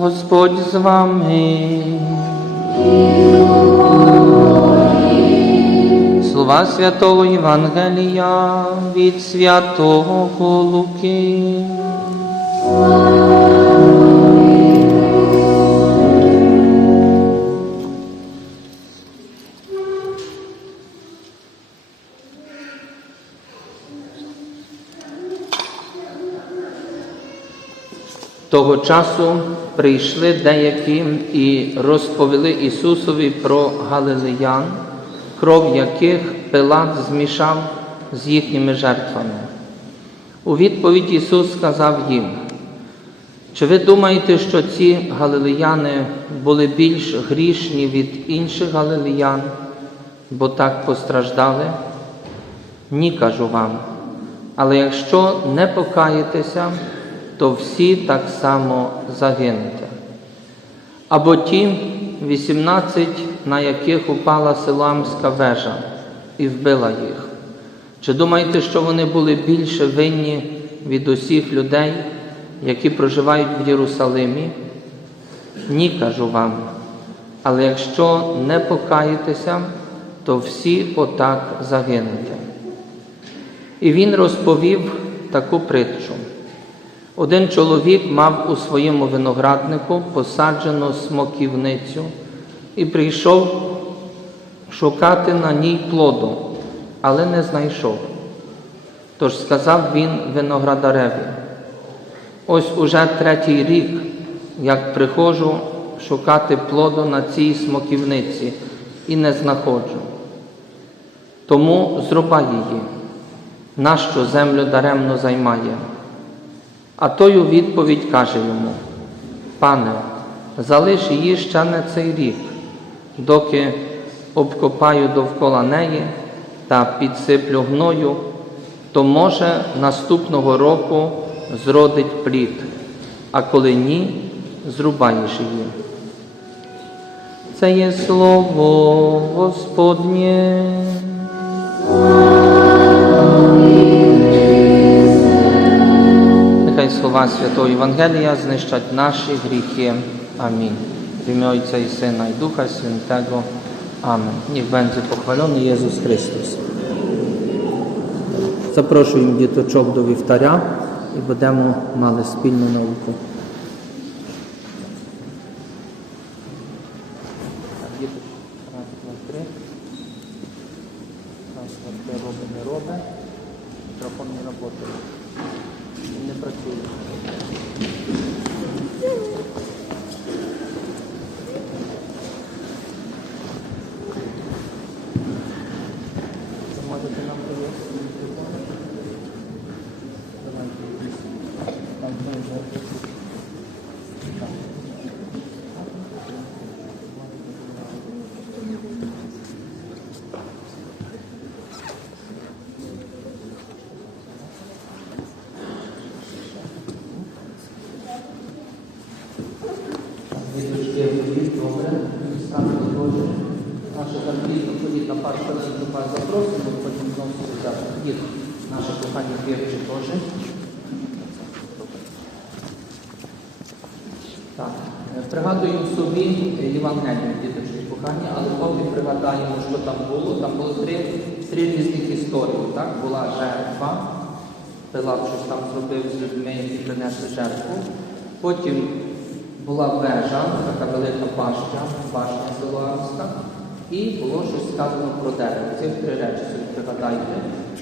Господь з вами. Слова святого Євангелія від святого Луки. Того часу прийшли деякі і розповіли Ісусові про галилеян, кров яких Пилат змішав з їхніми жертвами. У відповідь Ісус сказав їм, чи ви думаєте, що ці галилеяни були більш грішні від інших галилеян, бо так постраждали? Ні, кажу вам. Але якщо не покаєтеся, то всі так само загинете. Або ті 18, на яких упала Силамська вежа і вбила їх. Чи думаєте, що вони були більше винні від усіх людей, які проживають в Єрусалимі? Ні, кажу вам. Але якщо не покаєтеся, то всі отак загинете. І він розповів таку притчу. Один чоловік мав у своєму винограднику посаджену смоківницю і прийшов шукати на ній плоду, але не знайшов. Тож сказав він виноградареві, ось уже третій рік, як приходжу шукати плоду на цій смоківниці і не знаходжу. Тому зрубай її, нащо землю даремно займає. А той у відповідь каже йому, пане, залиш її ще не цей рік, доки обкопаю довкола неї та підсиплю гною, то може наступного року зродить плід, а коли ні, зрубаєш її. Це є слово Господнє. Слова Святого Євангелія знищать наші гріхи. Амінь. В ім'я Отця і Сина і Духа Святого. Амінь. Ніх będzie похвалений Jezus Христос. Запрошуємо діточок до вівтаря і будемо мали спільну науку. Так, діточки, раз, два, три. Раз, два, три, робить, не робить. Мікрофон не працює. Не працює. Ви Можете нам привезти мікрофон? Давайте якісь. Там теж. Так. Діточки, ходіть, добре, станьте Боже. Наше армійство ходіть на парк до вас запросимо, потім знову сюди. Ходіть, наше кохання вірчі теж. Так, е, пригадуємо собі е, Євангелію, діточки кохання, але поки пригадаємо, що там було, там було три, три різних історії. Так? Була жертва, Пилат щось там зробив з людьми, які принесли жертву. Потім була вежа, така велика башня, башня Силуанська, і було щось сказано про дерево. Цих три речі собі пригадайте.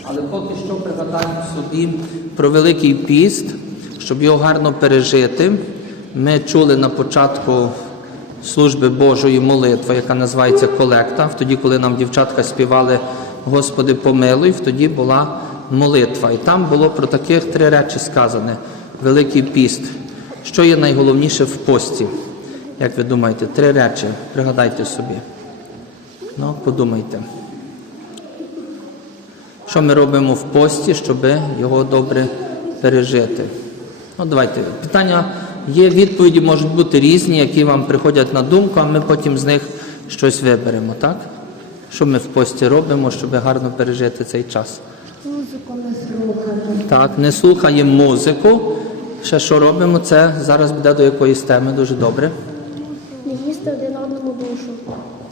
Але поки що пригадаємо собі про Великий піст, щоб його гарно пережити. Ми чули на початку служби Божої молитви, яка називається колекта. Тоді, коли нам дівчатка співали Господи помилуй, тоді була молитва. І там було про таких три речі сказане: Великий піст. Що є найголовніше в пості? Як ви думаєте, три речі. Пригадайте собі. Ну, подумайте. Що ми робимо в пості, щоб його добре пережити? Ну, давайте. Питання є, відповіді можуть бути різні, які вам приходять на думку, а ми потім з них щось виберемо, так? Що ми в пості робимо, щоб гарно пережити цей час? Музику не слухати. Так, не слухаємо музику Ще що робимо? Це зараз буде до якоїсь теми дуже добре. Не їсти один одному душу.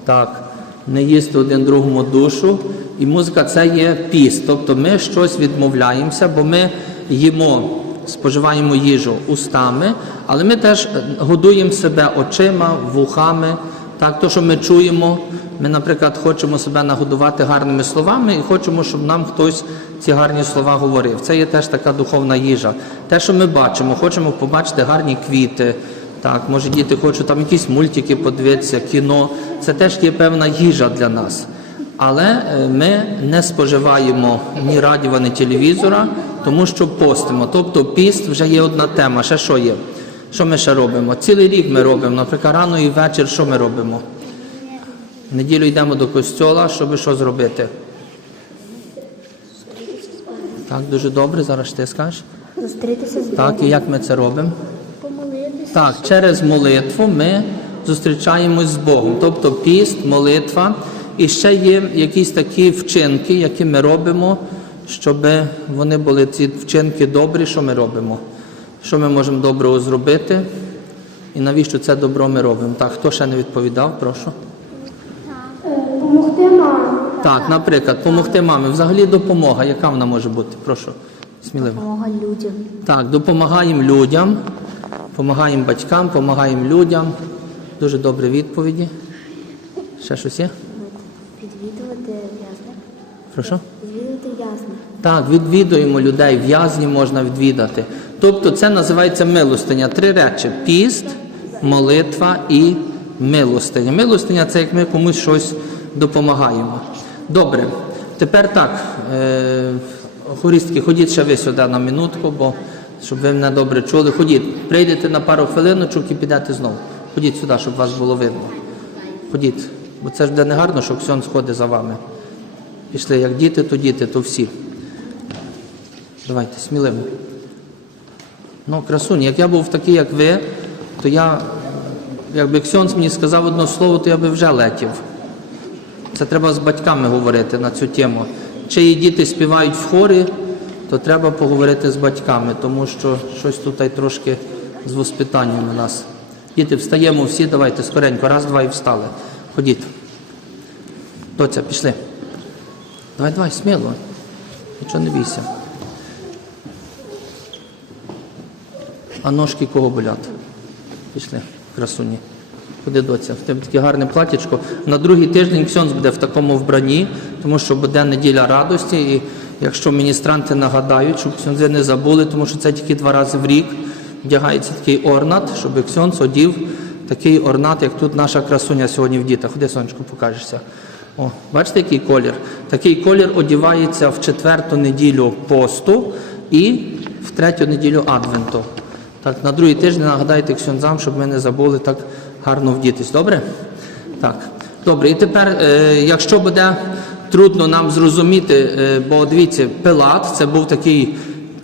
Так, не їсти один другому душу. І музика це є піст. Тобто ми щось відмовляємося, бо ми їмо, споживаємо їжу устами, але ми теж е, годуємо себе очима, вухами. Так, то, що ми чуємо, ми, наприклад, хочемо себе нагодувати гарними словами і хочемо, щоб нам хтось ці гарні слова говорив. Це є теж така духовна їжа. Те, що ми бачимо, хочемо побачити гарні квіти. Так, може діти хочуть там якісь мультики подивитися, кіно. Це теж є певна їжа для нас. Але е, ми не споживаємо ні радіо, ні телевізора, тому що постимо. Тобто піст вже є одна тема. Ще що є? Що ми ще робимо? Цілий рік ми робимо, наприклад, рано і вечір, що ми робимо? В неділю йдемо до костьола, щоб що зробити? Так, дуже добре, зараз ти скажеш. Зустрітися з Так, і як ми це робимо? помолитися. Так, через молитву ми зустрічаємось з Богом. Тобто піст, молитва. І ще є якісь такі вчинки, які ми робимо, щоб вони були ці вчинки добрі, що ми робимо. Що ми можемо доброго зробити? І навіщо це добро ми робимо? Так, хто ще не відповідав, прошу. Помогти мамі. Так, наприклад, допомогти мамі. Взагалі допомога, яка вона може бути? Прошу, сміливо. Допомога людям. Так, допомагаємо людям, допомагаємо батькам, допомагаємо людям. Дуже добрі відповіді. Ще щось є? Відвідувати в'язних. Прошу? Відвідувати в'язних. Так, відвідуємо людей, в'язні можна відвідати. Тобто це називається милостиня. Три речі: піст, молитва і милостиня. Милостиня це як ми комусь щось допомагаємо. Добре, тепер так, е, хорістки, ходіть ще ви сюди на минутку, бо щоб ви мене добре чули. Ходіть, прийдете на пару хвилиночок і підете знову. Ходіть сюди, щоб вас було видно. Ходіть, бо це ж буде негарно, що Ксьон сходить за вами. Пішли як діти, то діти, то всі. Давайте, сміливо. Ну, красуні, як я був такий, як ви, то я, якби Ксьонс мені сказав одне слово, то я би вже летів. Це треба з батьками говорити на цю тему. Чиї діти співають в хорі, то треба поговорити з батьками, тому що щось тут трошки з воспитанням у нас. Діти, встаємо всі, давайте скоренько, раз, два і встали. Ходіть. Доця, пішли. Давай, давай, сміло. Нічого не бійся. А ножки кого болять? Пішли, красуні. Куди доця? В тебе таке гарне платічко. На другий тиждень Ксьонс буде в такому вбранні, тому що буде неділя радості. І якщо міністранти нагадають, щоб ксьонзи не забули, тому що це тільки два рази в рік вдягається такий орнат, щоб Ксьонс одів такий орнат, як тут наша красуня сьогодні в дітях. Ходи, сонечко, покажешся. О, бачите, який колір? Такий колір одівається в четверту неділю посту і в третю неділю адвенту. Так, на другий тиждень нагадайте ксьонзам, щоб ми не забули так гарно вдітись. Добре? Так. Добре. І тепер, е, якщо буде трудно нам зрозуміти, е, бо дивіться, Пилат це був такий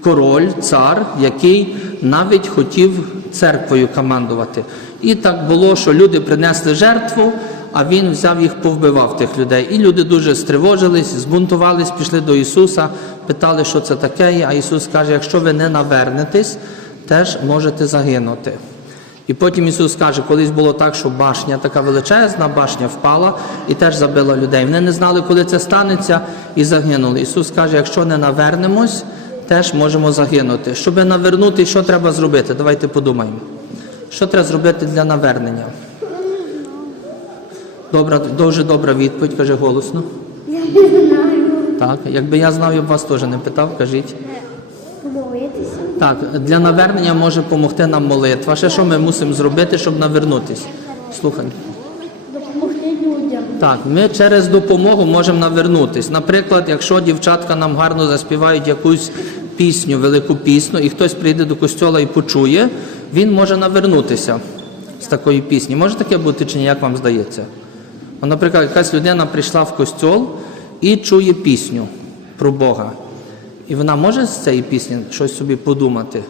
король, цар, який навіть хотів церквою командувати. І так було, що люди принесли жертву, а він взяв їх, повбивав тих людей. І люди дуже стривожились, збунтувались, пішли до Ісуса, питали, що це таке. А Ісус каже: якщо ви не навернетесь, теж можете загинути. І потім Ісус каже, колись було так, що башня, така величезна башня впала і теж забила людей. Вони не знали, коли це станеться, і загинули. Ісус каже, якщо не навернемось, теж можемо загинути. Щоб навернути, що треба зробити? Давайте подумаємо. Що треба зробити для навернення? Добра, дуже добра відповідь, каже голосно. Я не знаю. Так, якби я знав, я б вас теж не питав, кажіть. Помолитися. Так, для навернення може допомогти нам молитва. Ще що ми мусимо зробити, щоб навернутися? Слухай. Допомогти людям. Так, ми через допомогу можемо навернутись. Наприклад, якщо дівчатка нам гарно заспівають якусь пісню, велику пісню, і хтось прийде до костьола і почує, він може навернутися з такої пісні. Може таке бути чи ні, як вам здається? Наприклад, якась людина прийшла в костьол і чує пісню про Бога. І вона може з цієї пісні щось собі подумати.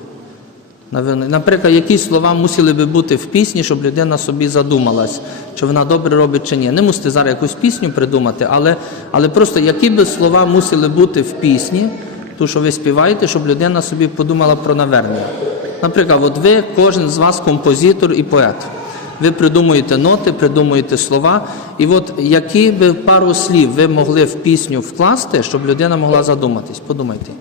Наприклад, які слова мусили би бути в пісні, щоб людина собі задумалась, чи вона добре робить чи ні. Не мусите зараз якусь пісню придумати, але, але просто які би слова мусили бути в пісні, ту, що ви співаєте, щоб людина собі подумала про навернення. Наприклад, от ви, кожен з вас композитор і поет. Ви придумуєте ноти, придумуєте слова, і от які би пару слів ви могли в пісню вкласти, щоб людина могла задуматись. Подумайте.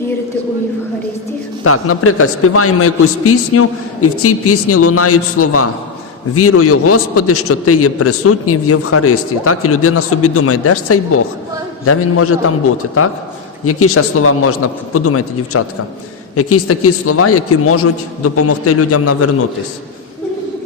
Вірити у Євхаристію. Так, наприклад, співаємо якусь пісню, і в цій пісні лунають слова. Вірую, Господи, що Ти є присутній в Євхаристії. Так, і людина собі думає, де ж цей Бог? Де він може там бути? Так? Які ще слова можна? Подумайте, дівчатка. Якісь такі слова, які можуть допомогти людям навернутись.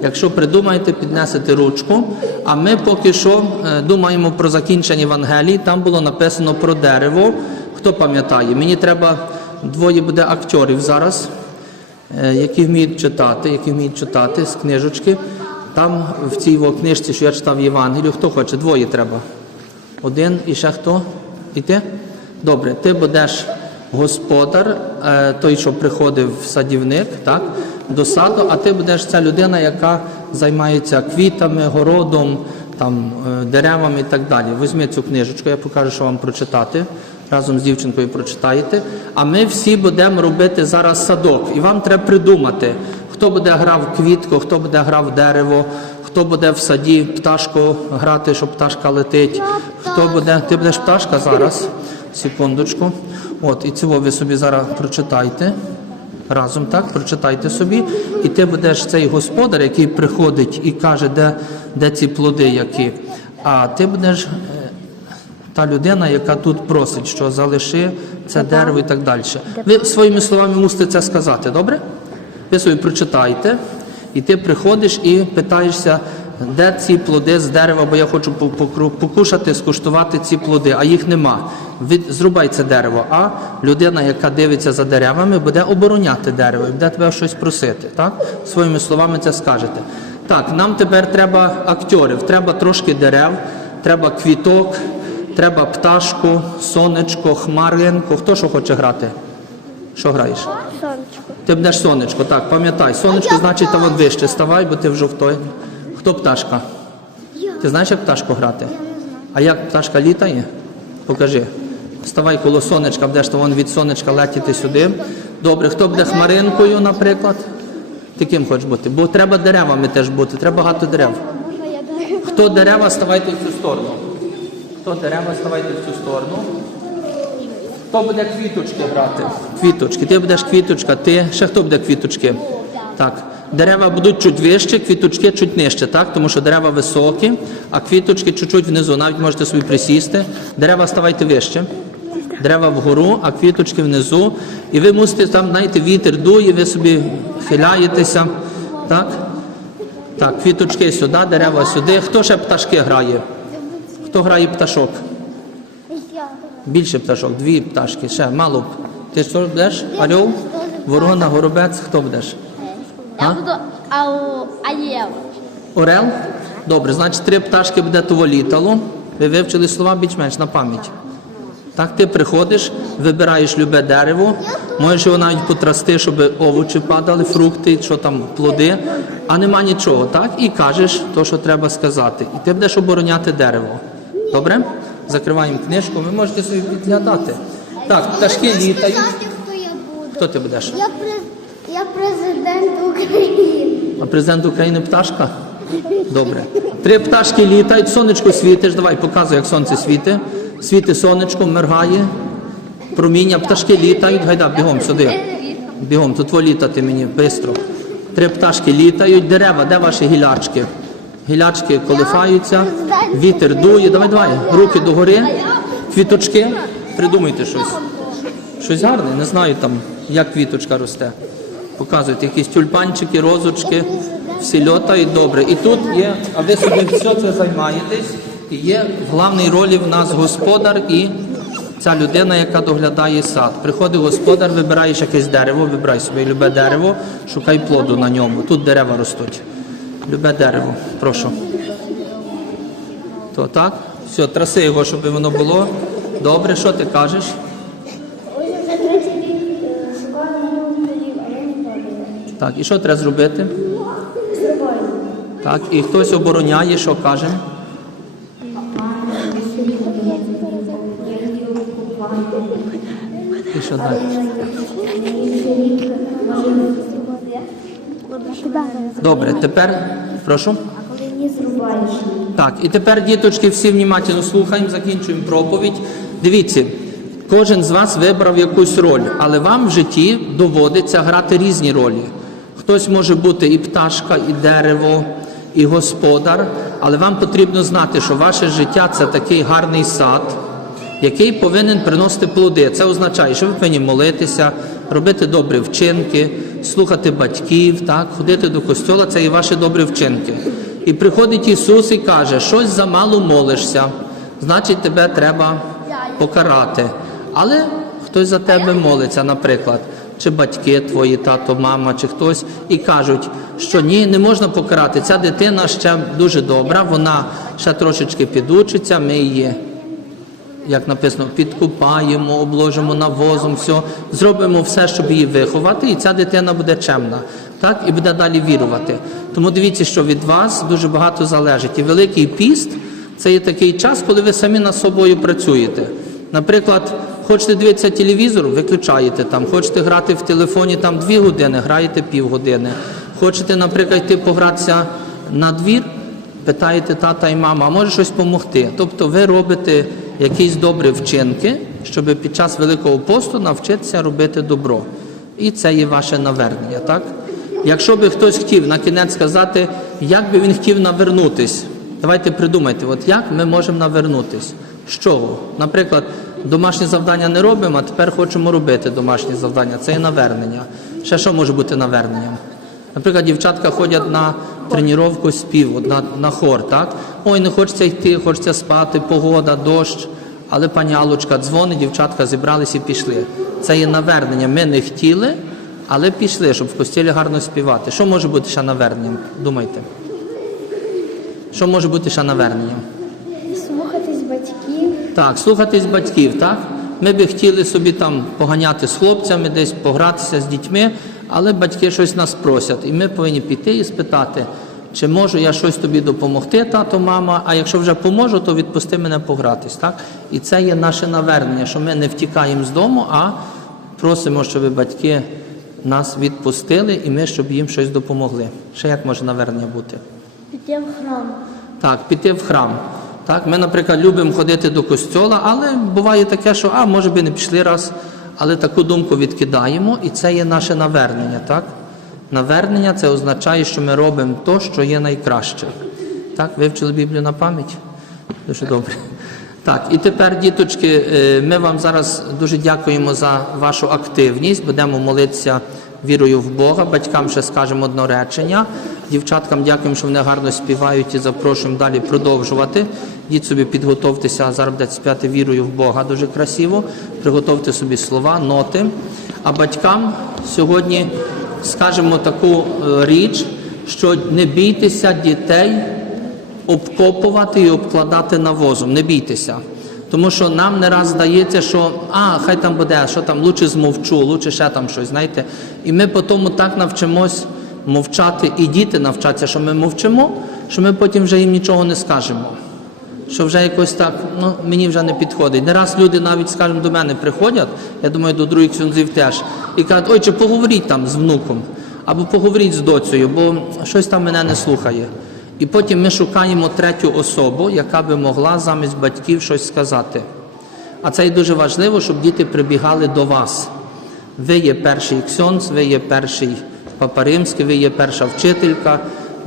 Якщо придумаєте, піднесете ручку. А ми поки що е, думаємо про закінчення Євангелії. Там було написано про дерево. Хто пам'ятає? Мені треба двоє буде акторів зараз, е, які вміють читати, які вміють читати з книжечки. Там в цій книжці, що я читав Євангелію, хто хоче, двоє треба. Один і ще хто? І ти? Добре, ти будеш господар, е, той, що приходив в садівник, так, до саду, а ти будеш ця людина, яка займається квітами, городом, там, е, деревами і так далі. Візьми цю книжечку, я покажу, що вам прочитати. Разом з дівчинкою прочитаєте. А ми всі будемо робити зараз садок. І вам треба придумати, хто буде грав квітку, хто буде грав дерево, хто буде в саді пташку грати, що пташка летить. Хто буде. Ти будеш пташка зараз. Секундочку. От, і цього ви собі зараз прочитайте. Разом так, прочитайте собі. І ти будеш цей господар, який приходить і каже, де, де ці плоди які. А ти будеш е, та людина, яка тут просить, що залиши це дерево і так далі. Ви своїми словами мусите це сказати, добре? Ви собі прочитайте, і ти приходиш і питаєшся, де ці плоди з дерева, бо я хочу покушати, скуштувати ці плоди, а їх нема. Ви зрубай це дерево, а людина, яка дивиться за деревами, буде обороняти дерево і буде тебе щось просити. Так? Своїми словами це скажете. Так, нам тепер треба акторів, треба трошки дерев, треба квіток, треба пташку, сонечко, хмаринку. Хто що хоче грати? Що граєш? Сонечко. Ти будеш сонечко, так, пам'ятай. Сонечко значить там от вище ставай, бо ти вже в той. Хто пташка? Ти знаєш, як пташку грати? А як пташка літає? Покажи. Ставай коло сонечка, будеш то вон від сонечка летіти сюди. Добре, хто буде хмаринкою, наприклад? Ти ким хочеш бути? Бо треба деревами теж бути, треба багато дерев. Я? Хто дерева, ставайте в цю сторону. Хто дерева, ставайте в цю сторону. Хто буде квіточки брати? Квіточки. Ти будеш квіточка, ти ще хто буде квіточки? Так. Дерева будуть чуть вище, квіточки чуть нижче, так? Тому що дерева високі, а квіточки чуть-чуть внизу. Навіть можете собі присісти. Дерева ставайте вище. Дерева вгору, а квіточки внизу. І ви мусите там, знаєте, вітер дує, ви собі хиляєтеся. Так? Так, квіточки сюди, дерева сюди. Хто ще пташки грає? Хто грає пташок? Більше пташок, дві пташки, ще мало. Ти що будеш? Орел? Ворона, горобець, хто будеш? Я буду ау. Орел? Добре, значить три пташки буде того літало. Ви вивчили слова більш-менш на пам'ять. Так ти приходиш, вибираєш любе дерево, можеш його навіть потрасти, щоб овочі падали, фрукти, що там, плоди, а нема нічого, так? І кажеш то, що треба сказати. І ти будеш обороняти дерево. Добре? Закриваємо книжку, ви можете собі підглядати. Так, пташки літають. Хто ти будеш? Я, я президент України. А президент України пташка? Добре. Три пташки літають, сонечко світиш. Давай показуй, як сонце світить. Світи сонечко, мергає. Проміння, пташки літають. Гайда, бігом сюди. Бігом, тут літати мені, швидко. Три пташки літають, дерева, де ваші гілячки? Гілячки колихаються, вітер дує. Давай, давай, руки догори, квіточки. Придумайте щось. Щось гарне, не знаю там, як квіточка росте. Показують якісь тюльпанчики, розочки, всі льотають добре. І тут є, а ви собі все це займаєтесь, і є в головній ролі в нас господар і ця людина, яка доглядає сад. Приходить господар, вибираєш якесь дерево, вибирай собі любе дерево, шукай плоду на ньому. Тут дерева ростуть. Любе дерево, прошу. То так? Все, траси його, щоб воно було. Добре, що ти кажеш? Так, і що треба зробити? Так, і хтось обороняє, що каже? І що далі? Добре, тепер прошу. Так, і тепер, діточки, всі внимательно слухаємо, закінчуємо проповідь. Дивіться, кожен з вас вибрав якусь роль, але вам в житті доводиться грати різні ролі. Хтось може бути і пташка, і дерево, і господар, але вам потрібно знати, що ваше життя це такий гарний сад, який повинен приносити плоди. Це означає, що ви повинні молитися, робити добрі вчинки, слухати батьків, так, ходити до костьола це і ваші добрі вчинки. І приходить Ісус і каже, щось замало молишся, значить тебе треба покарати. Але хтось за тебе молиться, наприклад, чи батьки твої, тато, мама, чи хтось, і кажуть, що ні, не можна покарати. Ця дитина ще дуже добра, вона ще трошечки підучиться, ми її як написано, підкупаємо, обложимо навозом, все, зробимо все, щоб її виховати, і ця дитина буде чемна, так, і буде далі вірувати. Тому дивіться, що від вас дуже багато залежить. І Великий піст це є такий час, коли ви самі над собою працюєте. Наприклад, хочете дивитися телевізор, виключаєте там, хочете грати в телефоні там дві години, граєте півгодини. Хочете, наприклад, йти погратися на двір, питаєте тата і мама, а може щось допомогти. Тобто ви робите якісь добрі вчинки, щоб під час Великого посту навчитися робити добро. І це є ваше навернення, так? Якщо би хтось хотів на кінець сказати, як би він хотів навернутись, давайте придумайте, от як ми можемо навернутись? З чого? Наприклад, домашнє завдання не робимо, а тепер хочемо робити домашнє завдання. Це є навернення. Ще що може бути наверненням? Наприклад, дівчатка ходять на тренування співу, на, на хор, так? Ой, не хочеться йти, хочеться спати, погода, дощ. Але пані Аллочка дзвонить, дівчатка зібрались і пішли. Це є навернення. Ми не хотіли, але пішли, щоб в постілі гарно співати. Що може бути ще наверненням? Думайте. Що може бути ще наверненням? Так, слухатись батьків, так? Ми би хотіли собі там поганяти з хлопцями, десь погратися з дітьми, але батьки щось нас просять. І ми повинні піти і спитати, чи можу я щось тобі допомогти, тато, мама, а якщо вже поможу, то відпусти мене погратись. Так? І це є наше навернення, що ми не втікаємо з дому, а просимо, щоб батьки нас відпустили і ми, щоб їм щось допомогли. Ще як може навернення бути? Піти в храм. Так, піти в храм. Так, ми, наприклад, любимо ходити до костьола, але буває таке, що а може би не пішли раз, але таку думку відкидаємо, і це є наше навернення. Так? Навернення це означає, що ми робимо то, що є найкраще. Так, вивчили Біблію на пам'ять? Дуже добре. Так, і тепер, діточки, е, ми вам зараз дуже дякуємо за вашу активність. Будемо молитися вірою в Бога. Батькам ще скажемо одне речення. Дівчаткам дякуємо, що вони гарно співають і запрошуємо далі продовжувати. Дід собі підготовтеся, зараз будете вірою в Бога дуже красиво. Приготовте собі слова, ноти. А батькам сьогодні скажемо таку е, річ, що не бійтеся дітей обкопувати і обкладати навозом. Не бійтеся. Тому що нам не раз здається, що а, хай там буде, що там, лучше змовчу, лучше ще там щось, знаєте. І ми по тому так навчимось мовчати, і діти навчаться, що ми мовчимо, що ми потім вже їм нічого не скажемо. Що вже якось так, ну мені вже не підходить. Не раз люди навіть, скажімо, до мене приходять, я думаю, до других ксюнзів теж, і кажуть, ой, чи поговоріть там з внуком, або поговоріть з доцею, бо щось там мене не слухає. І потім ми шукаємо третю особу, яка би могла замість батьків щось сказати. А це і дуже важливо, щоб діти прибігали до вас. Ви є перший ксьонц, ви є перший папа римський, ви є перша вчителька,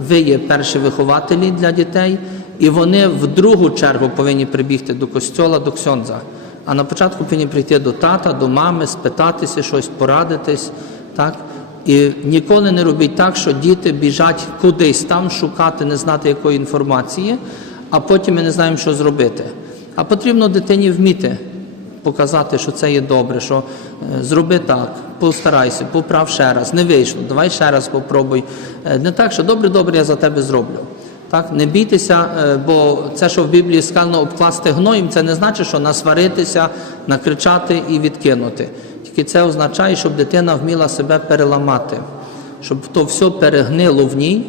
ви є перші вихователі для дітей, і вони в другу чергу повинні прибігти до костьола, до ксьонза. А на початку повинні прийти до тата, до мами, спитатися щось, порадитись. Так? І ніколи не робіть так, що діти біжать кудись там шукати, не знати якої інформації, а потім ми не знаємо, що зробити. А потрібно дитині вміти показати, що це є добре, що е, зроби так, постарайся, поправ ще раз, не вийшло, давай ще раз попробуй. Е, Не так, що добре, добре, я за тебе зроблю. Так, не бійтеся, е, бо це, що в Біблії сказано обкласти гноєм, це не значить, що насваритися, накричати і відкинути. Тільки це означає, щоб дитина вміла себе переламати, щоб то все перегнило в ній,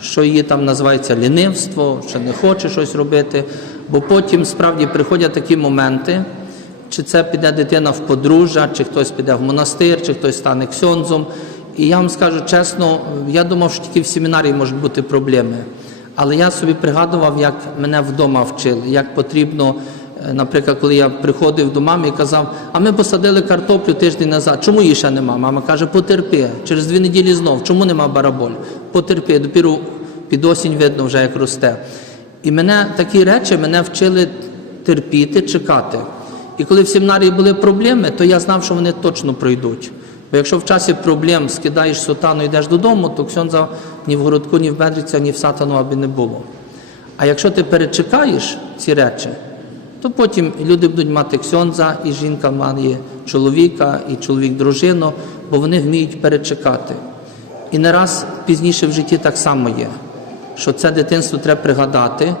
що її там називається лінивство, що не хоче щось робити. Бо потім справді приходять такі моменти, чи це піде дитина в подружжя, чи хтось піде в монастир, чи хтось стане ксьонзом. І я вам скажу чесно, я думав, що тільки в семінарії можуть бути проблеми. Але я собі пригадував, як мене вдома вчили, як потрібно, е, наприклад, коли я приходив до мами і казав, а ми посадили картоплю тиждень назад, чому її ще нема? Мама каже, потерпи, через дві неділі знов, чому нема бараболь? Потерпи, допіру під осінь видно вже, як росте. І мене такі речі мене вчили терпіти, чекати. І коли в семінарії були проблеми, то я знав, що вони точно пройдуть. Бо якщо в часі проблем скидаєш сутану і йдеш додому, то ксьонза ні в городку, ні в Бедриця, ні в сатану аби не було. А якщо ти перечекаєш ці речі, то потім люди будуть мати ксьонза, і жінка має чоловіка, і чоловік дружину, бо вони вміють перечекати. І не раз пізніше в житті так само є, що це дитинство треба пригадати.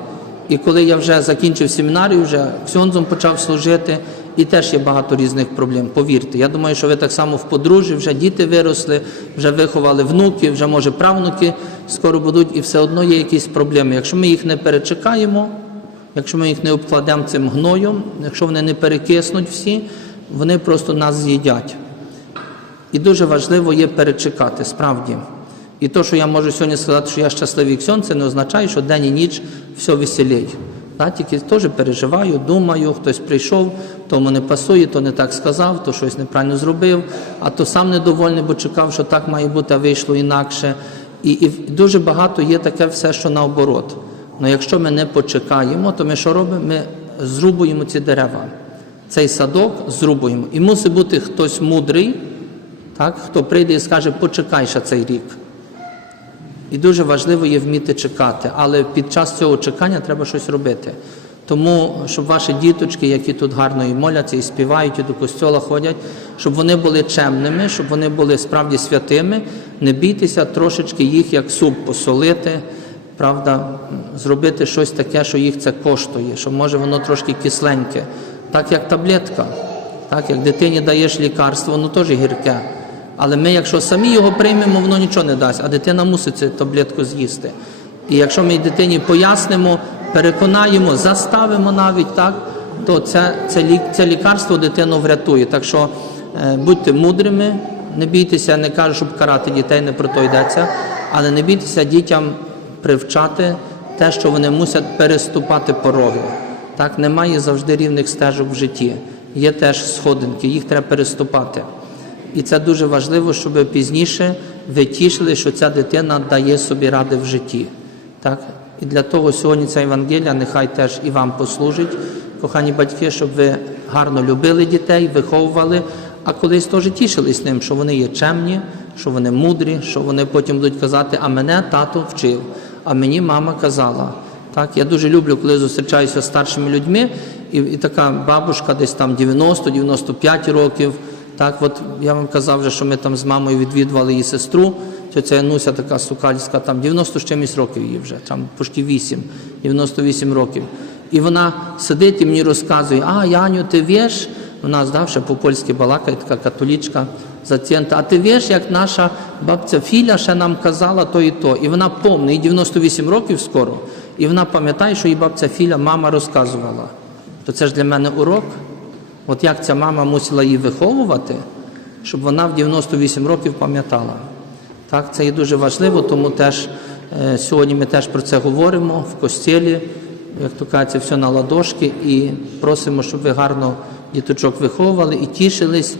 І коли я вже закінчив семінарію, вже ксьонзом почав служити, і теж є багато різних проблем. Повірте, я думаю, що ви так само в подружжі, вже діти виросли, вже виховали внуки, вже може правнуки скоро будуть, і все одно є якісь проблеми. Якщо ми їх не перечекаємо, якщо ми їх не обкладемо цим гноєм, якщо вони не перекиснуть всі, вони просто нас з'їдять. І дуже важливо є перечекати, справді. І то, що я можу сьогодні сказати, що я щасливий ксьон, це не означає, що день і ніч все веселій. Тільки теж переживаю, думаю, хтось прийшов, тому не пасує, то не так сказав, то щось неправильно зробив, а то сам недовольний, бо чекав, що так має бути, а вийшло інакше. І, і дуже багато є таке все, що наоборот. Але якщо ми не почекаємо, то ми що робимо? Ми зрубуємо ці дерева. Цей садок зрубуємо. І мусить бути хтось мудрий, так, хто прийде і скаже, почекай ще цей рік. І дуже важливо є вміти чекати, але під час цього чекання треба щось робити. Тому, щоб ваші діточки, які тут гарно і моляться, і співають, і до костьола ходять, щоб вони були чемними, щоб вони були справді святими, не бійтеся трошечки їх як суп посолити, правда, зробити щось таке, що їх це коштує, що може воно трошки кисленьке, так як таблетка, так як дитині даєш лікарство, воно теж гірке. Але ми, якщо самі його приймемо, воно нічого не дасть, а дитина мусить цю таблетку з'їсти. І якщо ми дитині пояснимо, переконаємо, заставимо навіть так, то це, це, лік, це лікарство дитину врятує. Так що е, будьте мудрими, не бійтеся, не кажу, щоб карати дітей, не про то йдеться, але не бійтеся дітям привчати те, що вони мусять переступати пороги. Так, немає завжди рівних стежок в житті. Є теж сходинки, їх треба переступати. І це дуже важливо, щоб пізніше ви тішили, що ця дитина дає собі ради в житті. Так? І для того сьогодні ця Євангелія нехай теж і вам послужить, кохані батьки, щоб ви гарно любили дітей, виховували, а колись теж тішились ним, що вони є чемні, що вони мудрі, що вони потім будуть казати, а мене тато вчив, а мені мама казала. Так, я дуже люблю, коли зустрічаюся з старшими людьми, і, і така бабушка десь там 90-95 років. Так, от я вам казав, вже, що ми там з мамою відвідували її сестру. Тетя Януся така сукальська, там 90 з чимось років їй вже, там почти 8, 98 років. І вона сидить і мені розказує, а Яню, ти вєш? Вона здавши по-польськи балакає, така католічка зацєнта, а ти вєш, як наша бабця Філя ще нам казала то і то. І вона помне, їй 98 років скоро, і вона пам'ятає, що їй бабця Філя мама розказувала. То це ж для мене урок. От як ця мама мусила її виховувати, щоб вона в 98 років пам'ятала. Так, це є дуже важливо, тому теж е, сьогодні ми теж про це говоримо в костілі, як то кажеться, все на ладошки, і просимо, щоб ви гарно діточок виховували і тішились.